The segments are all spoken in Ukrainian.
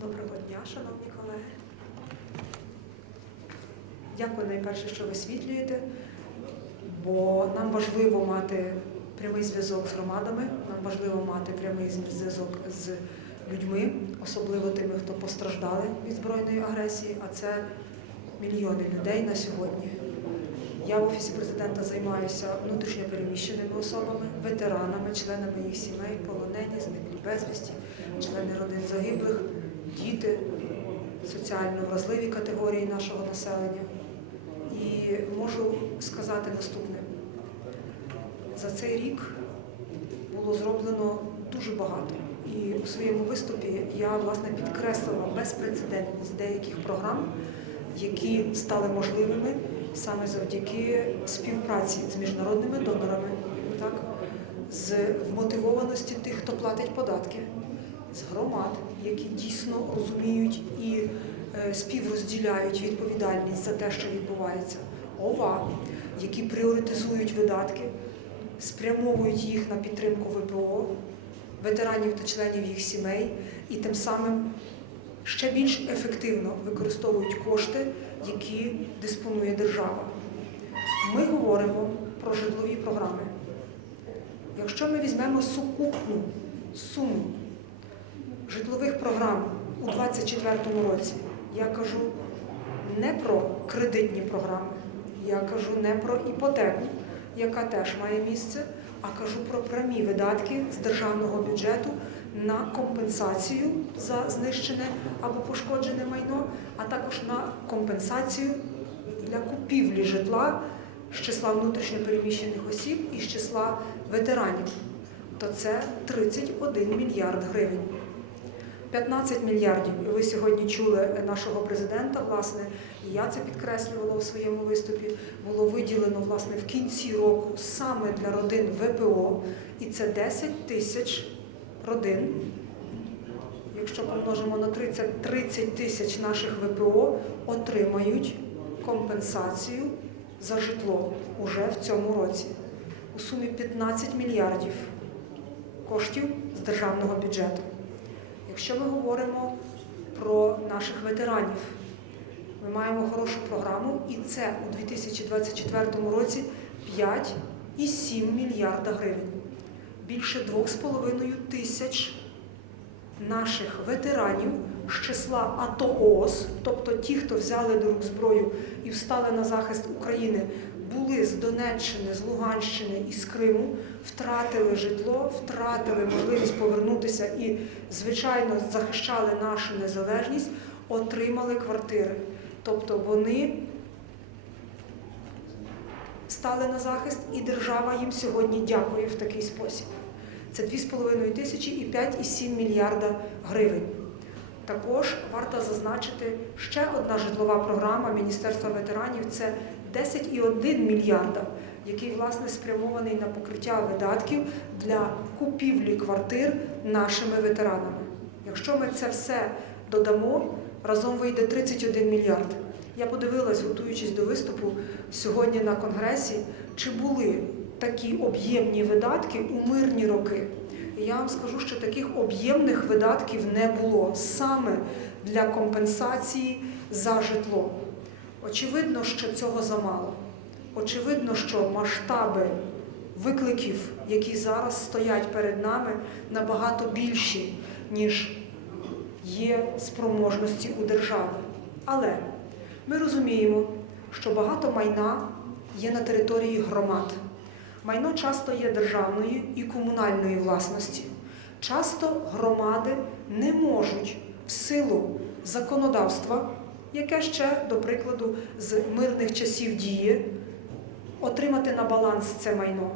Доброго дня, шановні колеги. Дякую найперше, що висвітлюєте, бо нам важливо мати прямий зв'язок з громадами, нам важливо мати прямий зв'язок з людьми, особливо тими, хто постраждали від збройної агресії, а це мільйони людей на сьогодні. Я в Офісі президента займаюся внутрішньопереміщеними особами, ветеранами, членами їх сімей, полонені, зниклі безвісті, члени родин загиблих, діти, соціально вразливі категорії нашого населення. І можу сказати наступне: за цей рік було зроблено дуже багато. І у своєму виступі я власне підкреслила безпрецедентність деяких програм, які стали можливими саме завдяки співпраці з міжнародними донорами, так, з вмотивованості тих, хто платить податки, з громад, які дійсно розуміють і е, співрозділяють відповідальність за те, що відбувається, ОВА, які пріоритизують видатки, спрямовують їх на підтримку ВПО, ветеранів та членів їх сімей, і тим самим ще більш ефективно використовують кошти, які диспонує держава. Ми говоримо про житлові програми. Якщо ми візьмемо сукупну суму житлових програм у 2024 році, я кажу не про кредитні програми, я кажу не про іпотеку, яка теж має місце, а кажу про прямі видатки з державного бюджету на компенсацію за знищене або пошкоджене майно, а також на компенсацію для купівлі житла з числа внутрішньопереміщених осіб і з числа ветеранів. То це 31 мільярд гривень. 15 мільярдів. Ви сьогодні чули нашого президента, власне, і я це підкреслювала у своєму виступі. Було виділено власне в кінці року саме для родин ВПО, і це 10 тисяч родин. Якщо помножимо на 30, 30 тисяч наших ВПО отримають компенсацію за житло уже в цьому році у сумі 15 мільярдів коштів з державного бюджету. Якщо ми говоримо про наших ветеранів, ми маємо хорошу програму, і це у 2024 році 5,7 мільярда гривень. Більше 2,5 тисяч наших ветеранів з числа АТО ООС, тобто ті, хто взяли до рук зброю і встали на захист України, були з Донеччини, з Луганщини і з Криму, втратили житло, втратили можливість повернутися і, звичайно, захищали нашу незалежність, отримали квартири. Тобто вони стали на захист, і держава їм сьогодні дякує в такий спосіб. Це 2,5 тисячі і 5,7 мільярда гривень. Також варто зазначити ще одна житлова програма Міністерства ветеранів це 10,1 мільярда, який власне спрямований на покриття видатків для купівлі квартир нашими ветеранами. Якщо ми це все додамо, разом вийде 31 мільярд. Я подивилась, готуючись до виступу сьогодні на конгресі, чи були такі об'ємні видатки у мирні роки. І я вам скажу, що таких об'ємних видатків не було саме для компенсації за житло. Очевидно, що цього замало. Очевидно, що масштаби викликів, які зараз стоять перед нами, набагато більші, ніж є спроможності у держави. Але ми розуміємо, що багато майна є на території громад. Майно часто є державної і комунальної власності. Часто громади не можуть в силу законодавства, яке ще, до прикладу, з мирних часів діє, отримати на баланс це майно,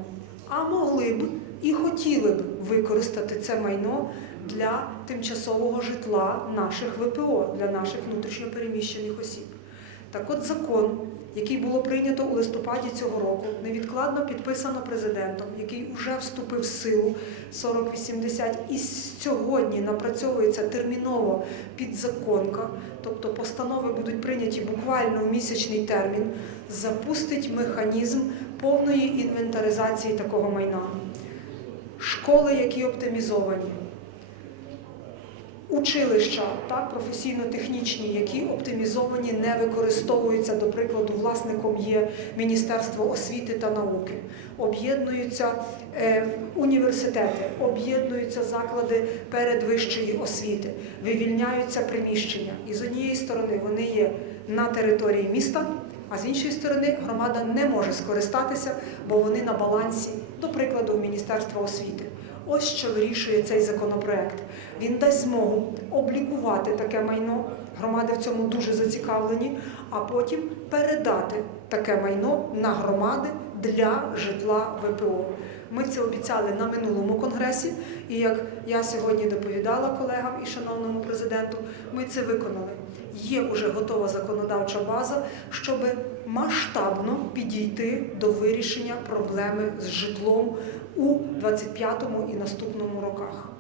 а могли б і хотіли б використати це майно для тимчасового житла наших ВПО, для наших внутрішньопереміщених осіб. Так от закон, який було прийнято у листопаді цього року, невідкладно підписано президентом, який вже вступив в силу 4080 і сьогодні напрацьовується терміново підзаконка, тобто постанови будуть прийняті буквально в місячний термін, запустить механізм повної інвентаризації такого майна. Школи, які оптимізовані, училища, так, професійно-технічні, які оптимізовані, не використовуються. До прикладу, власником є Міністерство освіти та науки. Об'єднуються е, університети, об'єднуються заклади передвищої освіти, вивільняються приміщення. І з однієї сторони вони є на території міста, а з іншої сторони громада не може скористатися, бо вони на балансі, до прикладу, Міністерства освіти. Ось що вирішує цей законопроект. Він дасть змогу облікувати таке майно. Громади в цьому дуже зацікавлені, а потім передати таке майно на громади для житла ВПО. Ми це обіцяли на минулому конгресі, і як я сьогодні доповідала колегам і шановному президенту, ми це виконали. Є вже готова законодавча база, щоб масштабно підійти до вирішення проблеми з житлом у 25-му і наступному роках.